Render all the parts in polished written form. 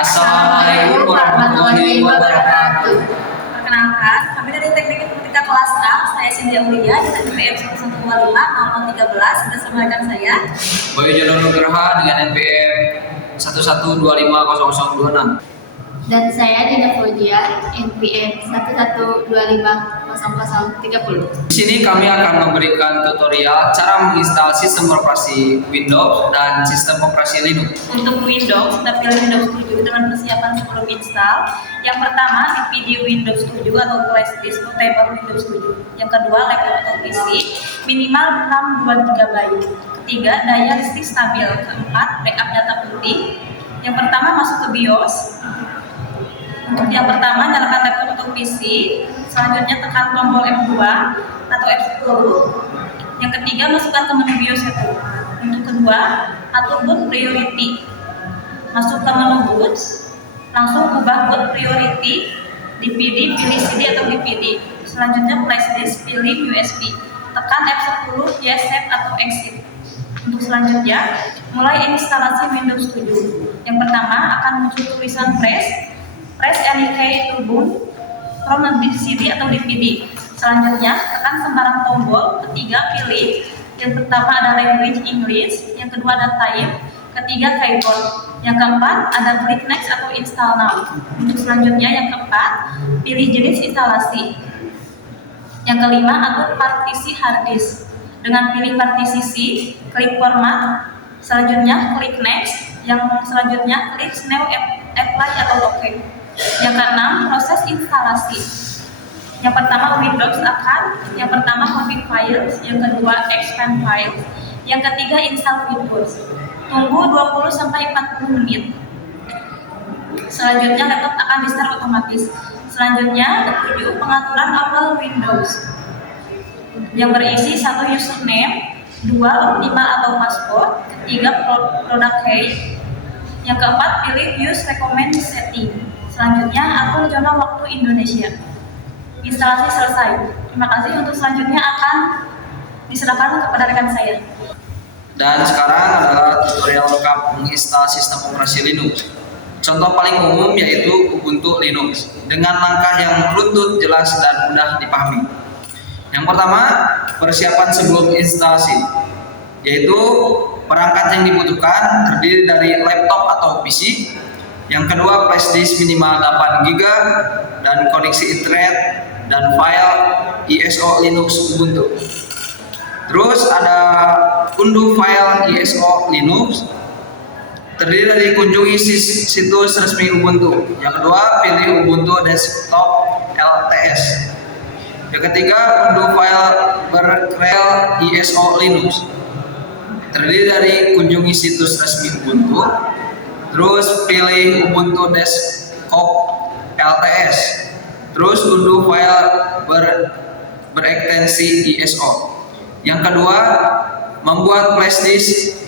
Assalamualaikum warahmatullahi wabarakatuh. Perkenalkan, kami dari Teknik Informatika kelas A, saya Cindy Aulia dengan NPM 1125-0013 bersama rekan saya Boyo Jono Nugraha dengan NPM 11250026. Dan saya Dina Fauzia, NPM 11250030. Di sini kami akan memberikan tutorial cara menginstal sistem operasi Windows dan sistem operasi Linux. untuk Windows. Kita pilih Windows 7 dengan persiapan sebelum install. Yang pertama, DVD Windows 7 atau flash disk portable Windows 7. Yang kedua, laptop atau PC minimal RAM 2 GB. Ketiga, daya listrik stabil. Keempat, backup data penting. Yang pertama, masuk ke BIOS. Untuk yang pertama, nyalakan laptop atau PC. Selanjutnya tekan tombol F2 atau F10. Yang ketiga, masukkan ke menu BIOS itu. Untuk kedua, atur boot priority. Masuk ke menu boot, langsung ubah boot priority. DVD, pilih CD atau DVD. Selanjutnya flash disk, pilih USB. Tekan F10, yes, save atau exit. Untuk selanjutnya, mulai instalasi Windows 7. Yang pertama, akan muncul tulisan press any key to boot from CD atau DVD. Selanjutnya, tekan sembarang tombol. Ketiga, pilih. Yang pertama ada language English, yang kedua ada type, ketiga keyboard. Yang keempat ada klik next atau install now. Untuk selanjutnya yang keempat, pilih jenis instalasi. Yang kelima, atur partisi hard disk. Dengan pilih partisi C, klik format. Selanjutnya klik next. Yang selanjutnya klik new apply atau OK. Yang keenam, proses instalasi. Yang pertama Windows yang pertama config files, yang kedua expand files, yang ketiga install Windows. Tunggu 20-40 menit. Selanjutnya laptop akan di-start otomatis. Selanjutnya ketujuh, pengaturan awal Windows yang berisi 1 username, 2 optimal atau password, ketiga product key, yang keempat pilih use recommend setting. Selanjutnya atur zona waktu Indonesia. Instalasi selesai. Terima kasih. Untuk selanjutnya akan diserahkan kepada rekan saya. Dan sekarang adalah tutorial lengkap menginstal sistem operasi Linux. Contoh paling umum yaitu Ubuntu Linux dengan langkah yang runtut, jelas, dan mudah dipahami. Yang pertama, persiapan sebelum instalasi, yaitu perangkat yang dibutuhkan terdiri dari laptop atau PC. Yang kedua, flash disk minimal 8 GB dan koneksi internet dan file ISO Linux Ubuntu. Terus ada unduh file ISO Linux, terdiri dari kunjungi situs resmi Ubuntu. Yang kedua, pilih Ubuntu Desktop LTS. Yang ketiga, unduh file berkrel ISO Linux, terdiri dari kunjungi situs resmi Ubuntu. Terus pilih Ubuntu Desktop LTS. Terus unduh file berekstensi ISO. Yang kedua, membuat flash disk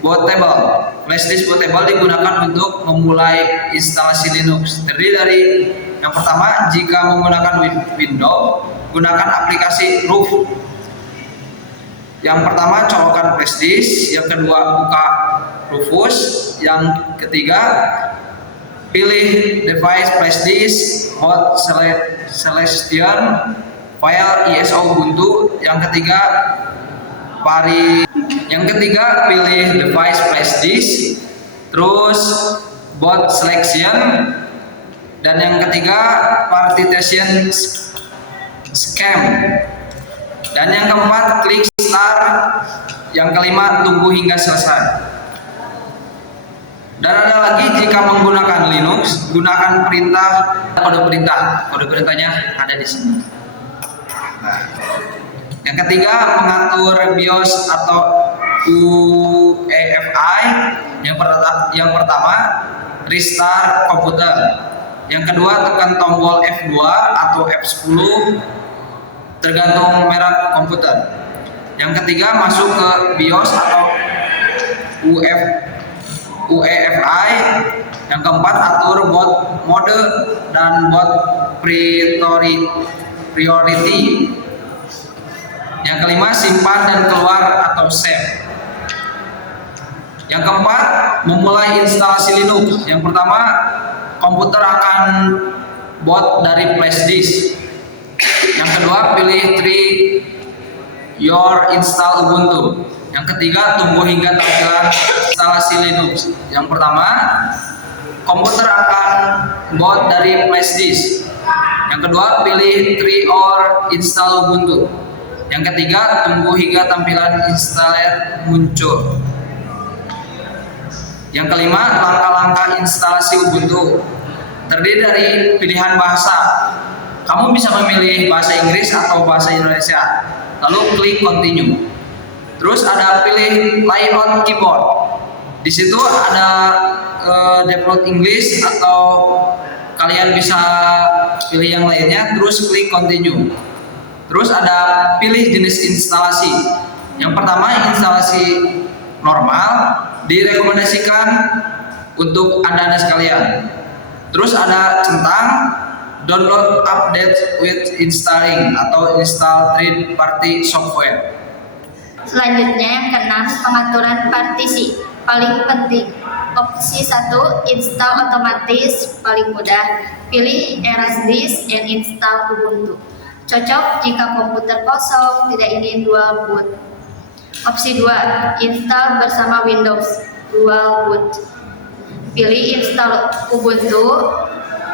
bootable. Flash disk bootable digunakan untuk memulai instalasi Linux. Terdiri dari yang pertama, jika menggunakan Windows, gunakan aplikasi root. Yang pertama, colokkan flash disk. Yang kedua, buka Rufus. Yang ketiga, pilih device flash disk hot selection file ISO Ubuntu. Yang ketiga, pilih device flash disk, terus boot selection, dan yang ketiga partition scheme, dan yang keempat klik start. Yang kelima, tunggu hingga selesai. Dan ada lagi, jika menggunakan Linux, gunakan kode perintahnya ada di sini. Nah, yang ketiga, mengatur BIOS atau UEFI. Yang pertama, restart komputer. Yang kedua, tekan tombol F2 atau F10 tergantung merek komputer. Yang ketiga, masuk ke BIOS atau UEFI. Yang keempat, atur boot mode dan boot priority. Yang kelima, simpan dan keluar atau save. Yang keempat, memulai instalasi Linux. Yang pertama, komputer akan boot dari flash disk. Yang kedua, pilih tree your install Ubuntu. Yang ketiga, tunggu hingga tampilan instalasi Linux. Yang pertama, komputer akan boot dari flash disk. Yang kedua, pilih tree or install Ubuntu. Yang ketiga, tunggu hingga tampilan installer muncul. Yang kelima, langkah-langkah instalasi Ubuntu. Terdiri dari pilihan bahasa. Kamu bisa memilih bahasa Inggris atau bahasa Indonesia. Lalu klik continue. Terus ada pilih layout keyboard. Di situ ada default English atau kalian bisa pilih yang lainnya. Terus klik continue. Terus ada pilih jenis instalasi. Yang pertama, instalasi normal direkomendasikan untuk Anda sekalian. Terus ada centang download update with installing atau install third party software. Selanjutnya yang keenam, pengaturan partisi. Paling penting, opsi 1, install otomatis, paling mudah. Pilih erase disk and install Ubuntu. Cocok jika komputer kosong, tidak ingin dual boot. Opsi 2, install bersama Windows, dual boot. Pilih install Ubuntu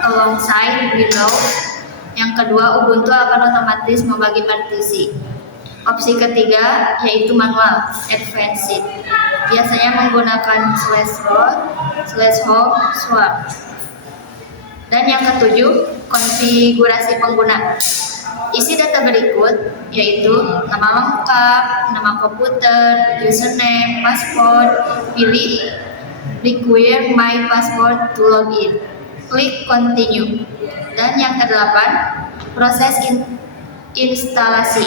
alongside Windows. Yang kedua, Ubuntu akan otomatis membagi partisi. Opsi ketiga yaitu manual, advanced. Biasanya menggunakan /root/home swap. Dan yang ketujuh, konfigurasi pengguna. Isi data berikut yaitu nama lengkap, nama komputer, username, password. Pilih require my password to login. Klik continue. Dan yang kedelapan, proses instalasi.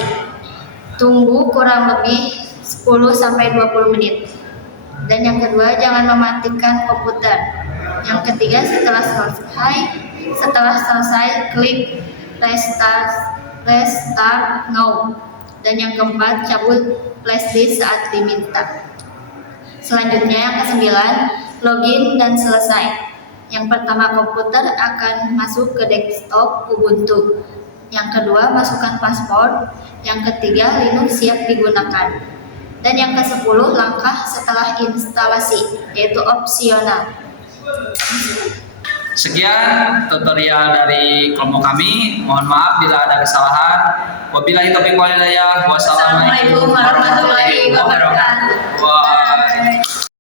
Tunggu kurang lebih 10-20 menit. Dan yang kedua, jangan mematikan komputer. Yang ketiga, setelah selesai klik restart now. Dan yang keempat, cabut flash disk saat diminta. Selanjutnya yang kesembilan, login dan selesai. Yang pertama, komputer akan masuk ke desktop Ubuntu. Yang kedua, masukkan password. Yang ketiga, Linux siap digunakan. Dan yang ke-10, langkah setelah instalasi, yaitu opsional. Sekian tutorial dari kelompok kami. Mohon maaf bila ada kesalahan. Wabillahi taufiq wal hidayah. Wassalamualaikum warahmatullahi wabarakatuh.